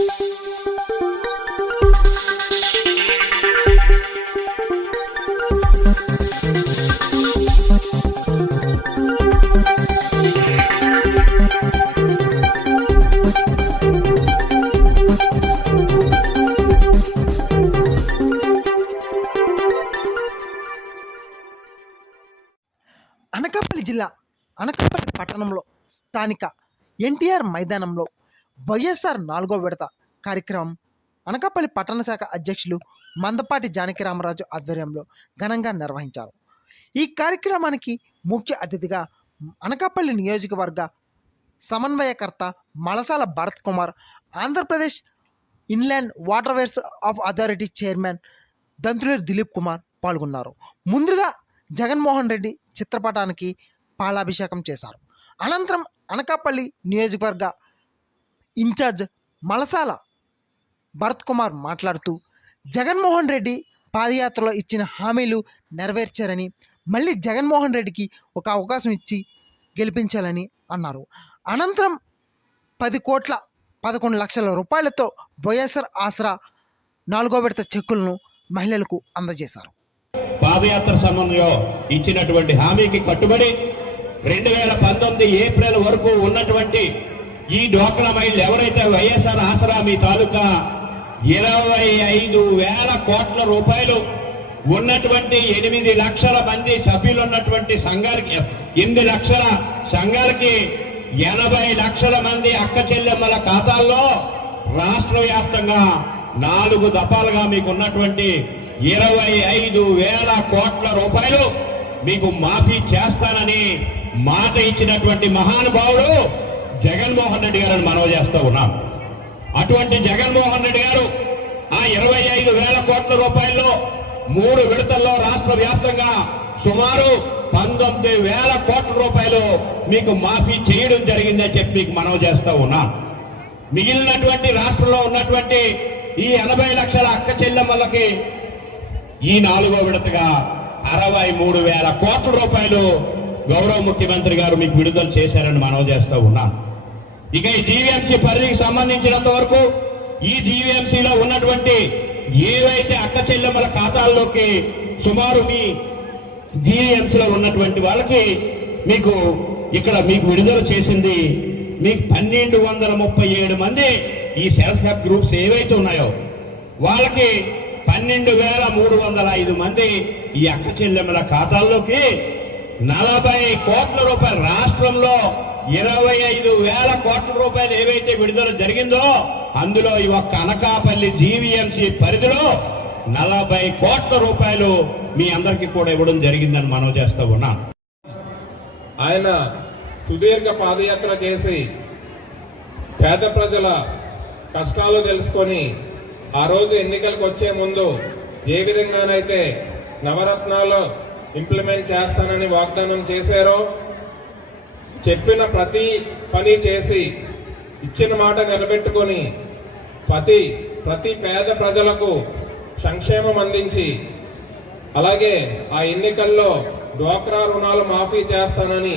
అనకాపల్లి జిల్లా అనకాపల్లి పట్టణంలో స్థానిక ఎన్టీఆర్ మైదానంలో వైఎస్ఆర్ 4వ విడత కార్యక్రమం అనకాపల్లి పట్టణ శాఖ అధ్యక్షులు మందపాటి జానకిరామరాజు ఆధ్వర్యంలో ఘనంగా నిర్వహించారు. ఈ కార్యక్రమానికి ముఖ్య అతిథిగా అనకాపల్లి నియోజకవర్గ సమన్వయకర్త Malasala Bharat Kumar, Andhra Pradesh inland waterways of authority chairman Dantuleru Dilip Kumar పాల్గొన్నారు. ముందుగా జగన్మోహన్ రెడ్డి చిత్రపటానికి పాలాభిషేకం చేశారు. అనంతరం అనకాపల్లి నియోజకవర్గ ఇన్ఛార్జ్ మలసాల భరత్ కుమార్ మాట్లాడుతూ జగన్మోహన్ రెడ్డి పాదయాత్రలో ఇచ్చిన హామీలు నెరవేర్చారని, మళ్ళీ జగన్మోహన్ రెడ్డికి ఒక అవకాశం ఇచ్చి గెలిపించాలని అన్నారు. అనంతరం 10 లక్షల రూపాయలతో వైఎస్ఆర్ ఆసరా 4వ విడత చెక్కులను మహిళలకు అందజేశారు. పాదయాత్ర సమయంలో ఇచ్చినటువంటి హామీకి కట్టుబడి 2019 ఏప్రిల్ వరకు ఉన్నటువంటి ఈ డ్వాక్రా మహిళలు ఎవరైతే వైఎస్ఆర్ ఆసరా మీ తాలూకా 25,000 కోట్ల రూపాయలు ఉన్నటువంటి 8 లక్షల మంది సభ్యులు ఉన్నటువంటి సంఘానికి 8 లక్షల సంఘాలకి 80 లక్షల మంది అక్క చెల్లెమ్మల ఖాతాల్లో రాష్ట్ర వ్యాప్తంగా 4 దఫాలుగా మీకు ఉన్నటువంటి 25,000 కోట్ల రూపాయలు మీకు మాఫీ చేస్తానని మాట ఇచ్చినటువంటి మహానుభావుడు జగన్మోహన్ రెడ్డి గారిని మనవి చేస్తూ ఉన్నాం. అటువంటి జగన్మోహన్ రెడ్డి గారు ఆ 25,000 కోట్ల రూపాయల్లో 3 విడతల్లో రాష్ట్ర వ్యాప్తంగా సుమారు 19,000 కోట్ల రూపాయలు మీకు మాఫీ చేయడం జరిగిందని చెప్పి మీకు మనవి చేస్తూ ఉన్నాం. మిగిలినటువంటి రాష్ట్రంలో ఉన్నటువంటి ఈ 80 లక్షల అక్క చెల్లెమ్మలకి ఈ 4వ విడతగా 63,000 కోట్ల రూపాయలు గౌరవ ముఖ్యమంత్రి గారు మీకు విడుదల చేశారని మనవి చేస్తూ ఉన్నాం. ఇక ఈ జీవీఎంసీ పరిధికి సంబంధించినంత వరకు ఈ జీవీఎంసీలో ఉన్నటువంటి ఏవైతే అక్క చెల్లెమ్మల ఖాతాల్లోకి సుమారు మీ జీవీఎంసీలో ఉన్నటువంటి వాళ్ళకి మీకు ఇక్కడ మీకు విడుదల చేసింది మీకు 1,237 మంది ఈ సెల్ఫ్ హెల్ప్ గ్రూప్స్ ఏవైతే ఉన్నాయో వాళ్ళకి 12,305 మంది ఈ అక్క చెల్లెమ్మల ఖాతాల్లోకి 40 కోట్ల రూపాయలు, రాష్ట్రంలో 25,000 కోట్ల రూపాయలు ఏవైతే విడుదల జరిగిందో అందులో ఈ ఒక్క అనకాపల్లి జీవీఎంసీ పరిధిలో 40 కోట్ల రూపాయలు మీ అందరికీ కూడా ఇవ్వడం జరిగిందని మనవి చేస్తూ ఉన్నాం. ఆయన సుదీర్ఘ పాదయాత్ర చేసి పేద ప్రజల కష్టాలు తెలుసుకొని ఆ రోజు ఎన్నికలకు వచ్చే ముందు ఏ విధంగానైతే నవరత్నాలు ఇంప్లిమెంట్ చేస్తానని వాగ్దానం చేశారో చెప్పిన ప్రతి పని చేసి ఇచ్చిన మాట నిలబెట్టుకొని ప్రతి పేద ప్రజలకు సంక్షేమం అందించి అలాగే ఆ ఎన్నికల్లో డ్వాక్రా రుణాలు మాఫీ చేస్తానని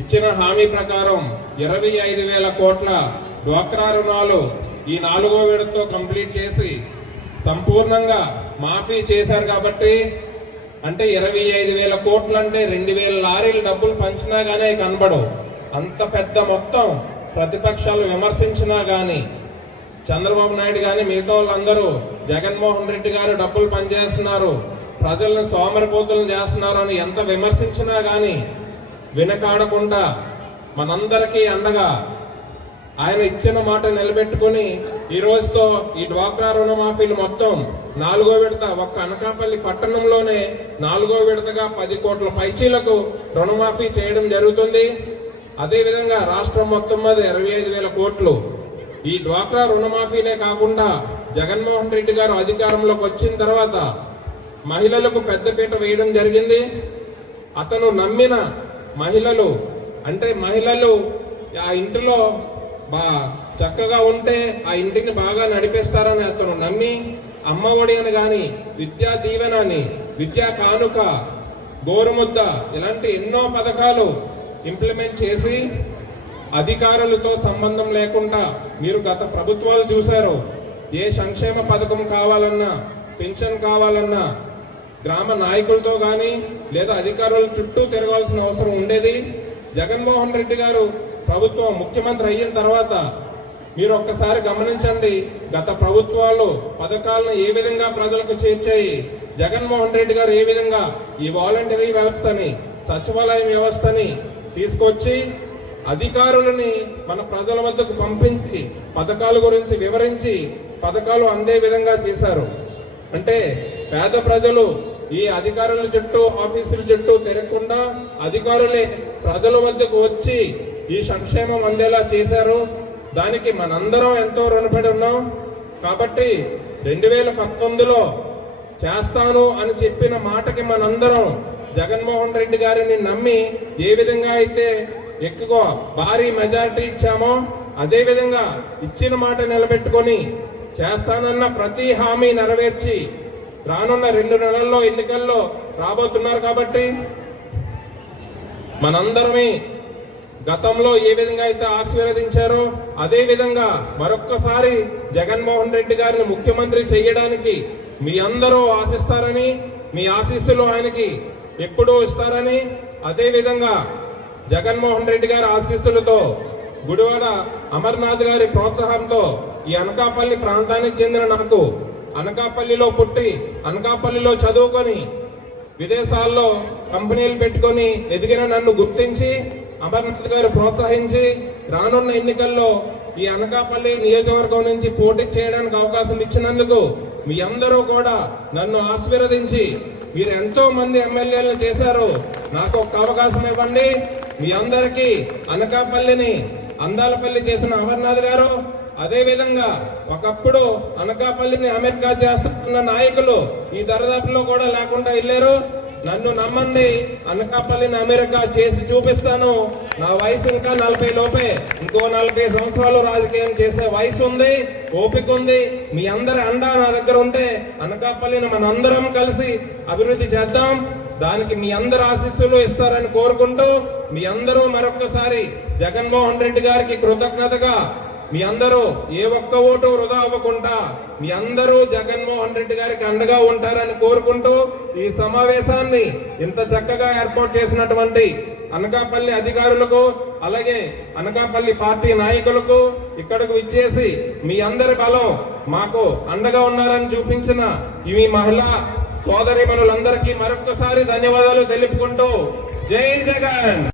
ఇచ్చిన హామీ ప్రకారం 25,000 కోట్ల డ్వాక్రా రుణాలు ఈ 4వ విడతతో కంప్లీట్ చేసి సంపూర్ణంగా మాఫీ చేశారు. కాబట్టి అంటే 25,000 కోట్లు అంటే 2,000 లారీలు డబ్బులు పంచినా గానీ కనబడవు. అంత పెద్ద మొత్తం ప్రతిపక్షాలు విమర్శించినా గానీ చంద్రబాబు నాయుడు కానీ మిగతా వాళ్ళందరూ జగన్మోహన్ రెడ్డి గారు డబ్బులు పనిచేస్తున్నారు, ప్రజలను సోమరిపోతులను చేస్తున్నారు అని ఎంత విమర్శించినా గానీ వెనకాడకుండా మనందరికీ అండగా ఆయన ఇచ్చిన మాట నిలబెట్టుకుని ఈ రోజుతో ఈ డ్వాక్రా రుణమాఫీలు మొత్తం 4వ విడత ఒక్క అనకాపల్లి పట్టణంలోనే 4వ విడతగా 10 కోట్ల పైచీలకు రుణమాఫీ చేయడం జరుగుతుంది. అదేవిధంగా రాష్ట్రం మొత్తం మీద 25,000 కోట్లు. ఈ డ్వాక్రా రుణమాఫీనే కాకుండా జగన్మోహన్ రెడ్డి గారు అధికారంలోకి వచ్చిన తర్వాత మహిళలకు పెద్దపీట వేయడం జరిగింది. అతను నమ్మిన మహిళలు అంటే మహిళలు ఆ ఇంటిలో చక్కగా ఉంటే ఆ ఇంటిని బాగా నడిపిస్తారని అతను నమ్మి అమ్మ ఒడి అని కానీ విద్యా దీవెన అని విద్యా కానుక గోరుముద్ద ఇలాంటి ఎన్నో పథకాలు ఇంప్లిమెంట్ చేసి అధికారులతో సంబంధం లేకుండా మీరు గత ప్రభుత్వాలు చూశారు. ఏ సంక్షేమ పథకం కావాలన్నా, పింఛన్ కావాలన్నా గ్రామ నాయకులతో కానీ లేదా అధికారుల చుట్టూ తిరగాల్సిన అవసరం ఉండేది. జగన్మోహన్ రెడ్డి గారు ప్రభుత్వం ముఖ్యమంత్రి అయిన తర్వాత మీరు ఒక్కసారి గమనించండి, గత ప్రభుత్వాలు పథకాలను ఏ విధంగా ప్రజలకు చేర్చాయి. జగన్మోహన్ రెడ్డి గారు ఏ విధంగా ఈ వాలంటరీ వ్యవస్థని, సచివాలయం వ్యవస్థని తీసుకొచ్చి అధికారులని మన ప్రజల వద్దకు పంపించి పథకాల గురించి వివరించి పథకాలు అందే విధంగా చేశారు. అంటే పేద ప్రజలు ఈ అధికారుల చుట్టూ, ఆఫీసుల చుట్టూ తిరగకుండా అధికారులే ప్రజల వద్దకు వచ్చి ఈ సంక్షేమం అందేలా చేశారు. దానికి మనందరం ఎంతో రుణపడి ఉన్నాం. కాబట్టి 2019లో చేస్తాను అని చెప్పిన మాటకి మనందరం జగన్మోహన్ రెడ్డి గారిని నమ్మి ఏ విధంగా అయితే ఎక్కువ భారీ మెజారిటీ ఇచ్చామో అదే విధంగా ఇచ్చిన మాట నిలబెట్టుకొని చేస్తానన్న ప్రతి హామీ నెరవేర్చి రానున్న 2 నెలల్లో ఎన్నికల్లో రాబోతున్నారు. కాబట్టి మనందరమే గతంలో ఏ విధంగా అయితే ఆశీర్వదించారో అదే విధంగా మరొక్కసారి జగన్మోహన్ రెడ్డి గారిని ముఖ్యమంత్రి చేయడానికి మీ అందరూ ఆశిస్తారని, మీ ఆశీస్సులు ఆయనకి ఎప్పుడూ ఇస్తారని, అదే విధంగా జగన్మోహన్ రెడ్డి గారి ఆశీస్సులతో గుడివాడ అమర్నాథ్ గారి ప్రోత్సాహంతో ఈ అనకాపల్లి ప్రాంతానికి చెందిన నాకు అనకాపల్లిలో పుట్టి అనకాపల్లిలో చదువుకొని విదేశాల్లో కంపెనీలు పెట్టుకొని ఎదిగిన నన్ను గుర్తించి అమర్నాథ్ గారు ప్రోత్సహించి రానున్న ఎన్నికల్లో ఈ అనకాపల్లి నియోజకవర్గం నుంచి పోటీ చేయడానికి అవకాశం ఇచ్చినందుకు మీ అందరూ కూడా నన్ను ఆశీర్వదించి మీరు ఎంతో మంది ఎమ్మెల్యేలను చేశారు. నాకు ఒక అవకాశం ఇవ్వండి. మీ అందరికీ అనకాపల్లిని అందాలపల్లి చేసిన అమర్నాథ్ గారు, అదే విధంగా ఒకప్పుడు అనకాపల్లిని అమెరికా చేస్తున్న నాయకులు ఈ దరిదాపుల్లో కూడా లేకుండా వెళ్ళారు. నన్ను నమ్మండి, అనకాపల్లిని అమెరికా చేసి చూపిస్తాను. నా వయసు ఇంకా 40 లోపే, ఇంకో 40 సంవత్సరాలు రాజకీయం చేసే వయసు ఉంది, ఓపిక ఉంది. మీ అందరి అండా నా దగ్గర ఉంటే అనకాపల్లిని మనందరం కలిసి అభివృద్ధి చేద్దాం. దానికి మీ అందరు ఆశీస్సులు ఇస్తారని కోరుకుంటూ మీ అందరూ మరొక్కసారి జగన్మోహన్ రెడ్డి గారికి కృతజ్ఞతగా మీ అందరూ ఏ ఒక్క ఓటు వృధా అవ్వకుండా మీ అందరూ జగన్మోహన్ రెడ్డి గారికి అండగా ఉంటారని కోరుకుంటూ ఈ సమావేశాన్ని ఇంత చక్కగా ఏర్పాటు చేసినటువంటి అనకాపల్లి అధికారులకు, అలాగే అనకాపల్లి పార్టీ నాయకులకు, ఇక్కడకు విచ్చేసి మీ అందరి బలం మాకు అండగా ఉన్నారని చూపించిన ఈ మహిళా సోదరిమణులందరికీ మరొక్కసారి ధన్యవాదాలు తెలుపుకుంటూ జై జగన్.